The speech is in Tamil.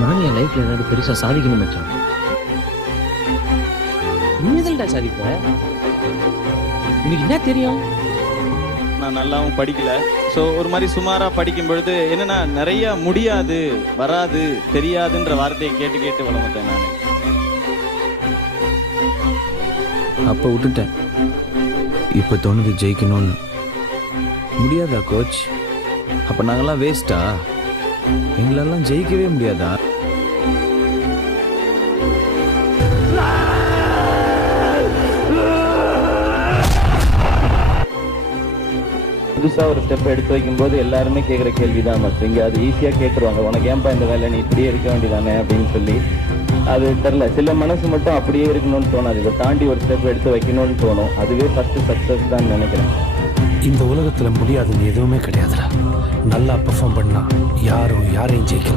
நான் என் லைஃப்ல ஏதாவது பெருசா சாதிக்கணும் மச்சான். நீ எதுலடா சாதிப்ப? உனக்கு என்ன தெரியும்? நான் நல்லாவும் படிக்கல. ஸோ ஒரு மாதிரி சுமாராக படிக்கும் பொழுது என்னன்னா நிறைய முடியாது, வராது, தெரியாதுன்ற வார்த்தையை கேட்டு கேட்டு வளர்ந்தேன் நான். அப்போ விட்டுட்டேன். இப்போ தோணுது ஜெயிக்கணும்னு. முடியாதா கோச்? அப்போ நாங்கள்லாம் வேஸ்ட்டா? எங்களெல்லாம் ஜெயிக்கவே முடியாதா? புதுசாக ஒரு ஸ்டெப் எடுத்து வைக்கும்போது எல்லாருமே கேட்குற கேள்வி தான் மச். இங்கே அது ஈஸியாக கேட்டுருவாங்க, உனக்கு ஏன்பா இந்த வேலை, நீ இப்படியே இருக்க வேண்டியதானே அப்படின்னு சொல்லி. அது தெரில, சில மனசு மட்டும் அப்படியே இருக்கணும்னு தோணாது, இதை தாண்டி ஒரு ஸ்டெப் எடுத்து வைக்கணும்னு தோணும். அதுவே ஃபஸ்ட்டு சக்ஸஸ் தான் நினைக்கிறேன். இந்த உலகத்தில் முடியாதுன்னு எதுவுமே கிடையாதுடா. நல்லா பெர்ஃபார்ம் பண்ணால் யாரும் யாரையும் ஜெயிக்கலாம்.